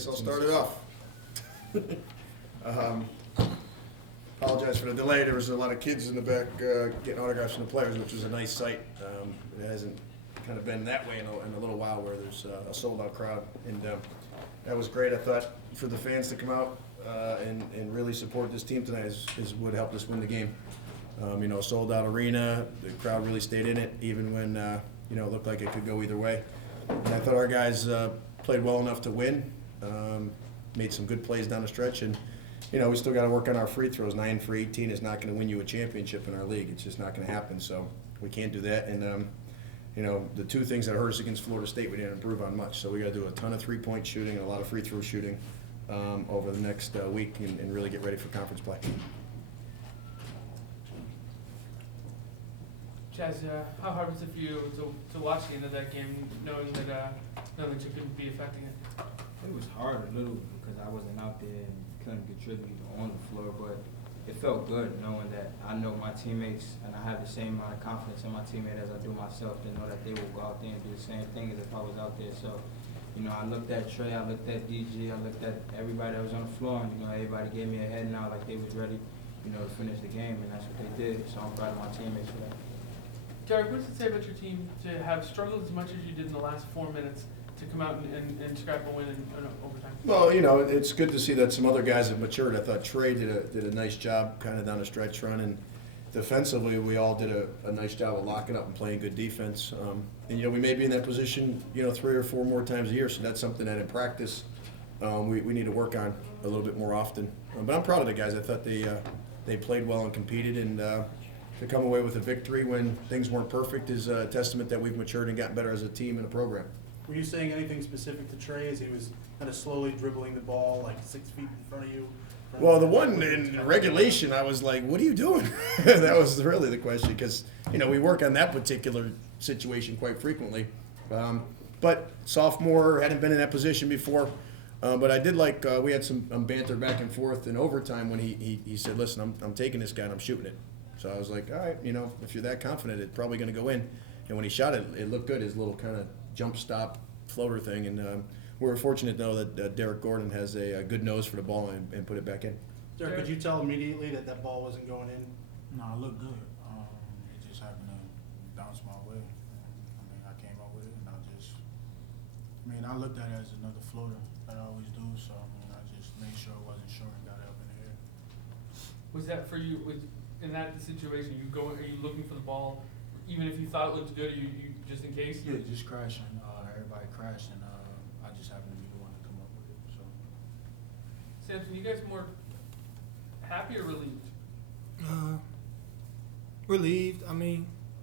guess I'll start it off. Apologize for the delay. There was a lot of kids in the back getting autographs from the players, which was a nice sight. It hasn't kind of been that way in a little while where there's a sold-out crowd. And that was great. I thought for the fans to come out and really support this team tonight is what helped us win the game. Sold-out arena. The crowd really stayed in it, even when it looked like it could go either way. And I thought our guys played well enough to win. Made some good plays down the stretch, and we still got to work on our free throws. 9 for 18 is not going to win you a championship in our league. It's just not going to happen. So we can't do that. And the two things that hurt us against Florida State, we didn't improve on much. So we got to do a ton of three-point shooting and a lot of free throw shooting over the next week and really get ready for conference play. Chaz, how hard was it for you to watch the end of that game, knowing that you couldn't be affecting it? It was hard a little because I wasn't out there and couldn't contribute on the floor, but it felt good knowing that I know my teammates and I have the same amount of confidence in my teammate as I do myself to know that they will go out there and do the same thing as if I was out there. So, I looked at Trey, I looked at DG, I looked at everybody that was on the floor, and everybody gave me a head nod like they was ready, to finish the game, and that's what they did. So I'm proud of my teammates for that. Derek, what does it say about your team to have struggled as much as you did in the last 4 minutes to come out and scrap a win in overtime? Well, it's good to see that some other guys have matured. I thought Trey did a nice job kind of down the stretch run, and defensively we all did a nice job of locking up and playing good defense. We may be in that position 3 or 4 more times a year, so that's something that in practice we need to work on a little bit more often. But I'm proud of the guys. I thought they played well and competed, and to come away with a victory when things weren't perfect is a testament that we've matured and gotten better as a team and a program. Were you saying anything specific to Trey as he was kind of slowly dribbling the ball like 6 feet in front of you? Well, the one in regulation, I was like, what are you doing? That was really the question because, we work on that particular situation quite frequently. But sophomore, hadn't been in that position before. But I did like, we had some banter back and forth in overtime when he said, listen, I'm taking this guy and I'm shooting it. So I was like, all right, if you're that confident, it's probably going to go in. And when he shot it, it looked good, his little kind of jump stop floater thing. And we were fortunate to know that Derek Gordon has a good nose for the ball and put it back in. Derek, could you tell immediately that ball wasn't going in? No, it looked good. It just happened to bounce my way. I came up with it, and I looked at it as another floater that I always do. So I just made sure it wasn't short and got it up in the air. Was that for you? In that situation, are you looking for the ball, even if you thought it looked good, you just in case? Yeah, just crashing. Everybody crashed, and I just happened to be the one to come up with it. So. Samson, you guys more happy or relieved? Relieved.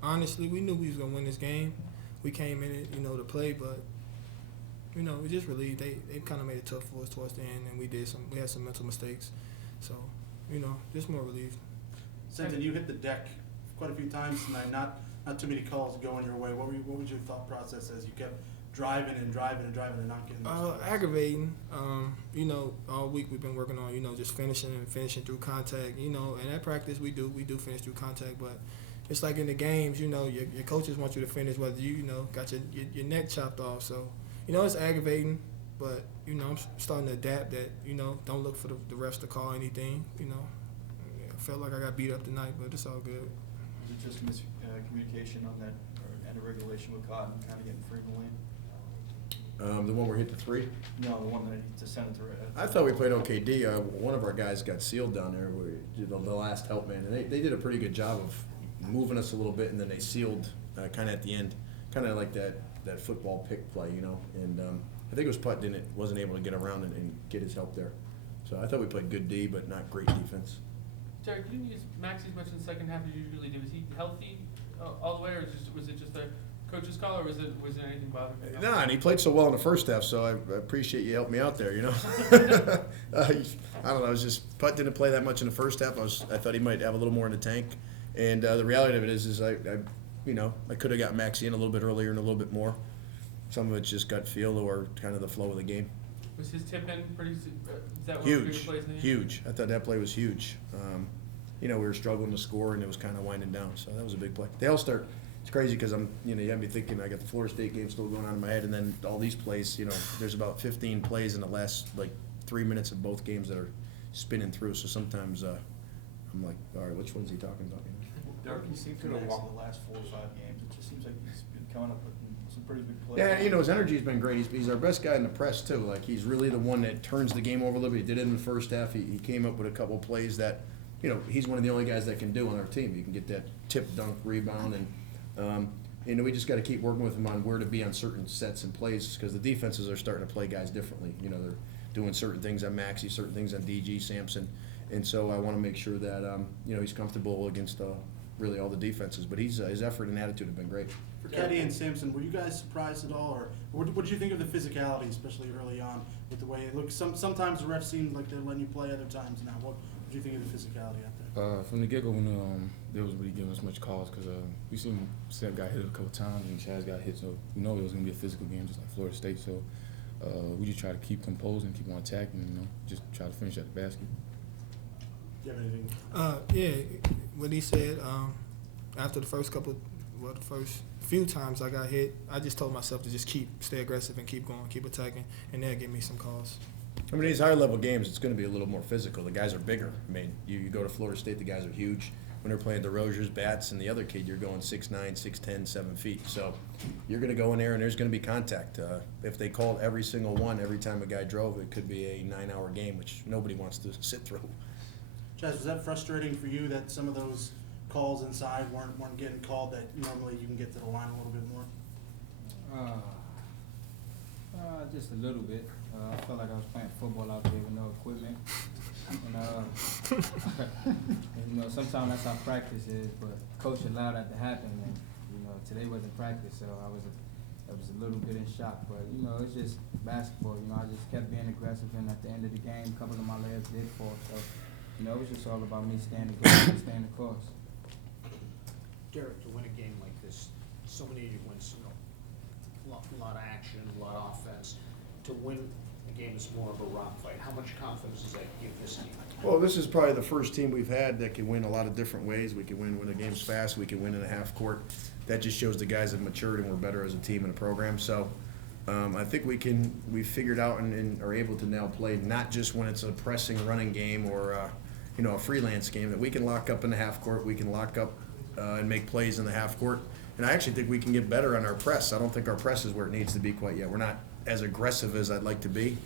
Honestly, we knew we was gonna win this game. We came in it, to play, but we're just relieved. They kind of made it tough for us towards the end, and we had some mental mistakes. So, just more relieved. Samson, you hit the deck quite a few times tonight. Not too many calls going your way. What was your thought process as you kept driving and not getting? Aggravating. All week we've been working on just finishing through contact. And at practice we do finish through contact, but it's like in the games. Your coaches want you to finish whether you got your neck chopped off. So it's aggravating, but I'm starting to adapt. That don't look for the refs to call anything. I felt like I got beat up tonight, but it's all good. Was it just miscommunication on that end of regulation with Cotton kind of getting free in the lane? The one where hit the three? No, the one that he just sent it to right. I thought we played okay D. One of our guys got sealed down there, the last help man, and they did a pretty good job of moving us a little bit, and then they sealed kind of at the end, kind of like that football pick play, And I think it was Putt wasn't able to get around and get his help there. So I thought we played good D, but not great defense. Derek, you didn't use Maxey as much in the second half as you usually do. Was he healthy all the way, or was it just a coach's call, or was there anything bothering him? No, and he played so well in the first half, so I appreciate you helping me out there. I don't know. I was just Putt didn't play that much in the first half. I thought he might have a little more in the tank, and the reality of it is I could have got Maxey in a little bit earlier and a little bit more. Some of it's just gut feel or kind of the flow of the game. Was his tip in pretty? Is that one of the bigger plays in the game? Huge. I thought that play was huge. We were struggling to score, and it was kind of winding down, so that was a big play. They all start. it's crazy because you have me thinking I got the Florida State game still going on in my head, and then all these plays, there's about 15 plays in the last, 3 minutes of both games that are spinning through. So sometimes I'm like, all right, which one's he talking about? Derek, you seem to have walked the last 4 or 5 games. It just seems like he's been coming up with some pretty big plays. Yeah, his energy's been great. He's our best guy in the press, too. Like, he's really the one that turns the game over a little bit. He did it in the first half. He came up with a couple plays that, he's one of the only guys that can do on our team. You can get that tip, dunk, rebound, and we just got to keep working with him on where to be on certain sets and plays because the defenses are starting to play guys differently. They're doing certain things on Maxey, certain things on DG, Sampson, and so I want to make sure that, he's comfortable against really all the defenses. But his effort and attitude have been great. For Keddy and Sampson, were you guys surprised at all, or what did you think of the physicality, especially early on, with the way it looked? Sometimes the refs seemed like they're letting you play, other times not. What did you think of the physicality out there? From the get-go, when they was really giving us much calls, because we seen Seth got hit a couple times and Chaz got hit, so we know it was going to be a physical game, just like Florida State. So we just try to keep composed and keep on attacking, just try to finish at the basket. Do you have anything? Yeah, what he said, after the first few times I got hit, I just told myself to just stay aggressive and keep going, keep attacking, and that'll give me some calls. These higher-level games, it's going to be a little more physical. The guys are bigger. You go to Florida State, the guys are huge. When they're playing DeRozier's, Bats, and the other kid, you're going 6'9", 6'10", 7 feet. So you're going to go in there, and there's going to be contact. If they called every single one every time a guy drove, it could be a 9-hour game, which nobody wants to sit through. Chaz, was that frustrating for you that some of those calls inside weren't getting called, that normally you can get to the line a little bit more? Just a little bit. I felt like I was playing football out there with no equipment. And, sometimes that's how practice is, but coach allowed that to happen. And, today wasn't practice, so I was a little bit in shock. But, it's just basketball. I just kept being aggressive, and at the end of the game, a couple of my legs did fall. So, it was just all about me staying aggressive and staying the course. Derek, to win a game like this, so many of you wins, a lot of action, a lot of offense. To win a game is more of a rock fight. How much confidence does that give this team? Well, this is probably the first team we've had that can win a lot of different ways. We can win when the game's fast. We can win in a half court. That just shows the guys have matured and we're better as a team and a program. So I think we figured out and are able to now play not just when it's a pressing running game or a freelance game, that we can lock up in the half court. We can lock up and make plays in the half court. And I actually think we can get better on our press. I don't think our press is where it needs to be quite yet. We're not as aggressive as I'd like to be.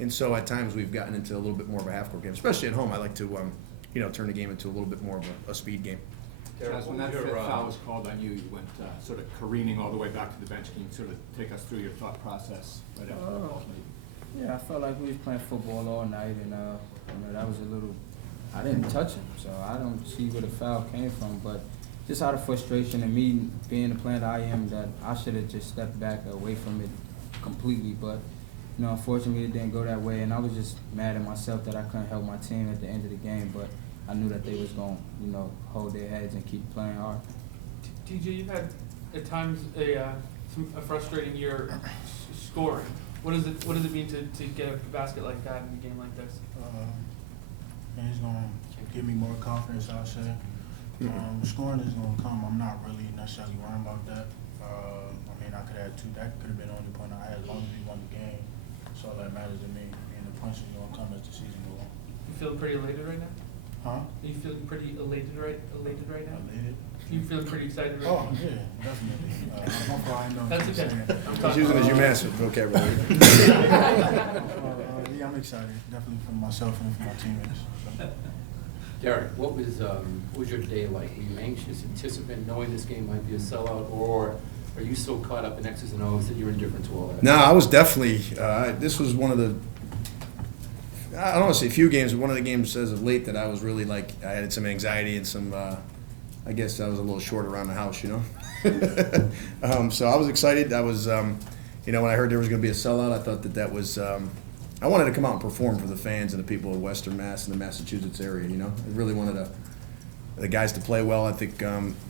And so at times we've gotten into a little bit more of a half-court game. Especially at home, I like to, turn the game into a little bit more of a speed game. Chaz, when that foul was called on you, you went sort of careening all the way back to the bench. Can you sort of take us through your thought process right after the call? Yeah, I felt like we was playing football all night, and that was a little. I didn't touch him, so I don't see where the foul came from. But just out of frustration and me being the player that I am, that I should have just stepped back away from it completely. But unfortunately, it didn't go that way, and I was just mad at myself that I couldn't help my team at the end of the game. But I knew that they was going to, hold their heads and keep playing hard. TJ, you've had at times a frustrating year scoring. What does it mean to get a basket like that in a game like this? And it's going to give me more confidence, I'll say. Scoring is going to come. I'm not really necessarily worrying about that. I could have 2. That could have been the only point I had as long as we won the game. That's all that matters to me. And the points are going to come as the season goes on. You feeling pretty elated right now? Huh? Are you feeling pretty elated right now? Elated? You feeling pretty excited right Oh, now? yeah, definitely. I'm fine. That's okay. He's using his UMass vocabulary. Yeah, I'm excited. Definitely for myself and for my teammates. So. Derek, what was your day like? Were you anxious, anticipant, knowing this game might be a sellout, or are you so caught up in X's and O's that you're indifferent to all that? No, I was definitely. This was one of the. I don't want to say few games, but one of the games as of late that I was really I had some anxiety and some. I guess I was a little short around the house, So I was excited. I was, when I heard there was going to be a sellout, I thought that was. I wanted to come out and perform for the fans and the people of Western Mass and the Massachusetts area. I really wanted the guys to play well. I think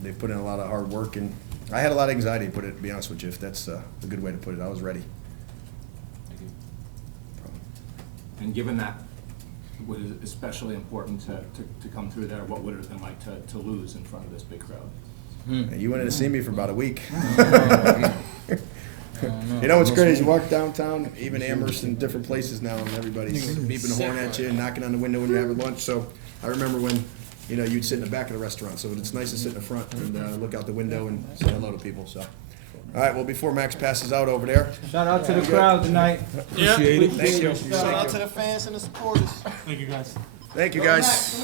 they put in a lot of hard work, and I had a lot of anxiety. To be honest with you, if that's a good way to put it. I was ready. Thank you. And given that was especially important to come through there, what would it have been like to lose in front of this big crowd? You wanted to see me for about a week. I You know what's crazy? You walk downtown, even Amherst and different places now, and everybody's beeping the horn at you and knocking on the window when you're having lunch. So I remember when, you'd sit in the back of the restaurant. So it's nice to sit in the front and look out the window and say hello to people. So, all right. Well, before Max passes out over there, Shout out to the crowd tonight. Appreciate it. thank you. Shout out to the fans and the supporters. Thank you, guys.